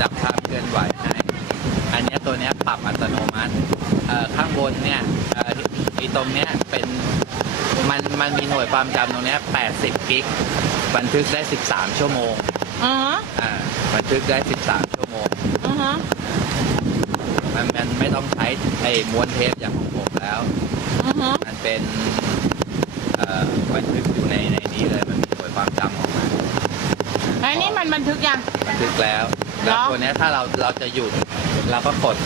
จับภาพเคลื่อนไหวให้ อันเนี้ยตัวเนี้ยปรับอัตโนมัติเอ่อข้างบนเนี่ยเอ่อไอีตรงเนี้ยเป็นมันมันมีหน่วยความจำตรงเนี้ย80 กิก บันทึกได้ 13 ชั่วโมงอือฮะอ่าบันทึกได้ 13 ชั่วโมงอือฮะมันมันไม่ต้องใช้ไอ้ม้วนเทปอย่างของผมแล้วอือฮะมันเป็นเอ่อบันทึก มันบันทึกยัง บันทึกแล้ว แล้วเหรอตัวเนี้ยถ้าเราเราจะหยุดเราก็กด